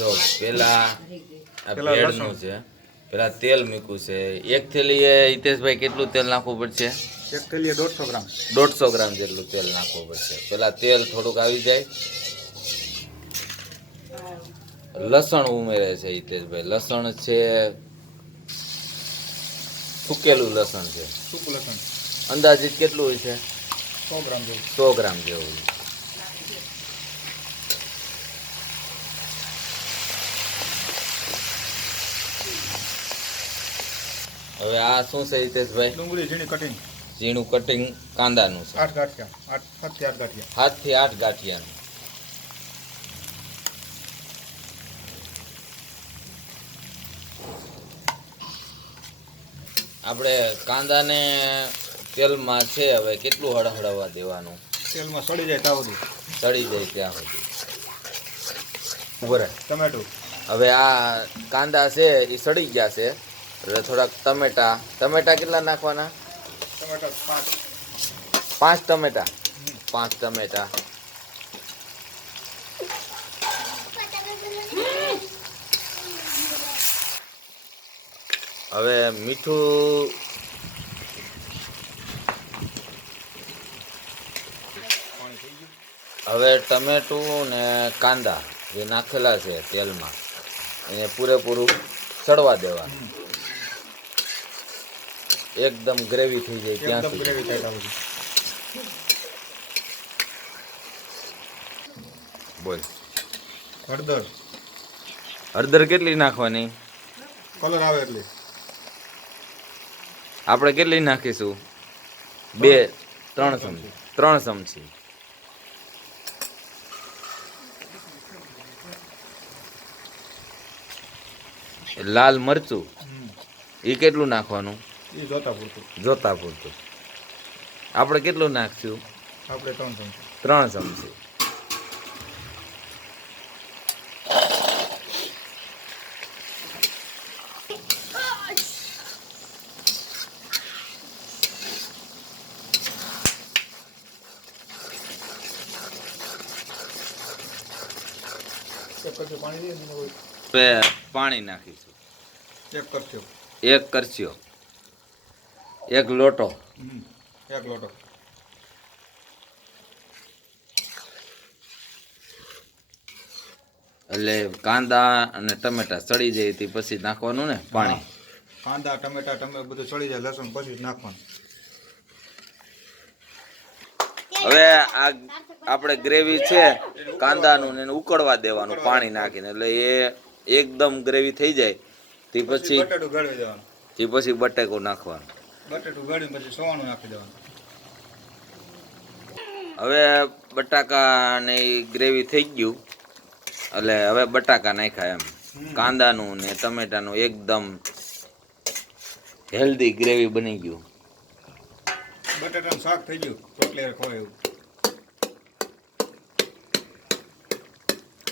જો પેલા આ ભેળનું છે, પેલા તેલ મૂક્યું છે. એક થેલીએ હિતેશભાઈ કેટલું તેલ નાખવું પડશે? એક થેલીએ 150 ગ્રામ. 150 ગ્રામ જેટલું તેલ નાખવું પડશે. પેલા તેલ થોડુંક આવી જાય. લસણ ઉમેરે છે હિતેશભાઈ. લસણ છે સૂકેલું લસણ છે. સૂકું લસણ અંદાજિત કેટલું હોય છે? 100 ગ્રામ જેવું. 100 ગ્રામ જેવું. હવે આ શું છે હિતેશભાઈ? ડુંગળી ઝીણી કટિંગ. ઝીણું કટિંગ કાંદાનું છે. 8 ગાંઠિયા. 7 થી 8 ગાંઠિયા. 7 થી 8 ગાંઠિયાનું. આપણે કાંદાને તેલમાં છે હવે કેટલું હળહળવા દેવાનું? તેલમાં સડી જાય ત્યાં સુધી. સડી જાય ત્યાં સુધી. બરાબર. ટમેટું. હવે આ કાંદા છે એ સડી ગયા છે એટલે થોડાક ટમેટા કેટલા નાખવાના? ટમેટા 5 ટમેટા. 5 ટમેટા. હવે મીઠું હવે ટમેટું ને કાંદા જે નાખેલા છે તેલમાં એને પૂરેપૂરું સડવા દેવાનું. એકદમ ગ્રેવી થઈ જાય ત્યાં એકદમ સુધી. ગ્રેવી થાય ત્યાં બોલ. હળદર. હળદર કેટલી નાખવાની? કલર આવે એટલે. આપણે કેટલી નાખીશું? 2-3 ચમચી. 3 ચમચી. લાલ મરચું એ કેટલું નાખવાનું? એ જોતા પૂરતું. જોતા પૂરતું. આપણે કેટલું નાખશું? આપણે 3 ચમચી. 3 ચમચી. પાણી હવે પાણી નાખીશું. 1 કરશો. 1 કરશિયો. 1 લોટો. 1 લોટો. એટલે કાંદા અને ટમેટા સડી જાય તે પછી નાખવાનું ને પાણી? કાંદા ટમેટા બધું સડી જાય લસણ પછી જ નાખવાનું. હવે આ આપણે ગ્રેવી છે કાંદાનું ને એને ઉકળવા દેવાનું પાણી નાખીને. એટલે એ એકદમ ગ્રેવી થઈ જાય તે પછી બટેટું ગળવી દેવાનું. તે પછી બટેકું નાખવાનું. બટેટું ગળીને પછી સવાણું નાખી દેવાનું. હવે બટાકા ને ગ્રેવી થઈ ગયું એટલે હવે બટાકા નાખ્યા એમ. કાંદાનું ને ટમેટાનું એકદમ હેલ્ધી ગ્રેવી બની ગયું. બટાટાનું શાક થઈ ગયું. રોટલી ખવાય એવું.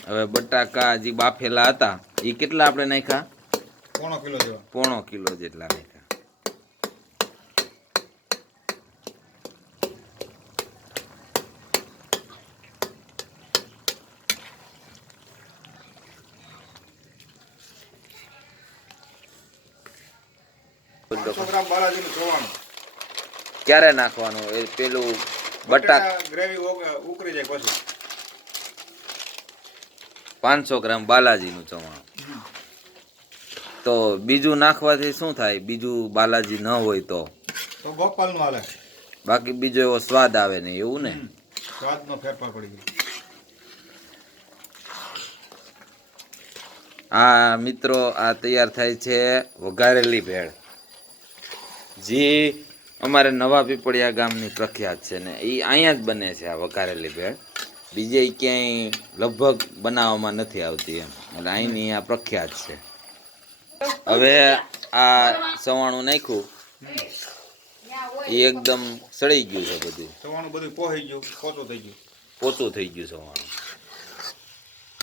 હવે બટાકા જે બાફેલા હતા એ કેટલા આપણે નાખ્યા? 1/4 કિલો જેવા. 1/4 કિલો જેટલા નાખ્યા. બાલાજીનું સવાણું. ક્યારે નાખવાનું? એ પેલું બટાકા ગ્રેવી ઉકળી જાય પછી. 500 ગ્રામ બાલાજીનું ચવાણું. તો બીજું નાખવાથી શું થાય? બીજું બાલાજી ન હોય તો ગોપાલનું હાલે. બાકી બીજો એવો સ્વાદ આવે નહીં એવું ને? સ્વાદનો ફેરફાર પડી ગયો. આ મિત્રો આ તૈયાર થાય છે વઘારેલી ભેળ, જે અમારે નવા પીપળિયા ગામની પ્રખ્યાત છે ને એ અહીંયા જ બને છે. આ વઘારેલી ભેળ બીજે ક્યાંય લગભગ બનાવવામાં નથી આવતી એમ. એટલે અહીંની આ પ્રખ્યાત છે. હવે આ સવાણું નાખ્યું એ એકદમ સડી ગયું છે. બધું સવાણું બધું પોહી ગયું. પોચું થઈ ગયું. પોચું થઈ ગયું સવાણું.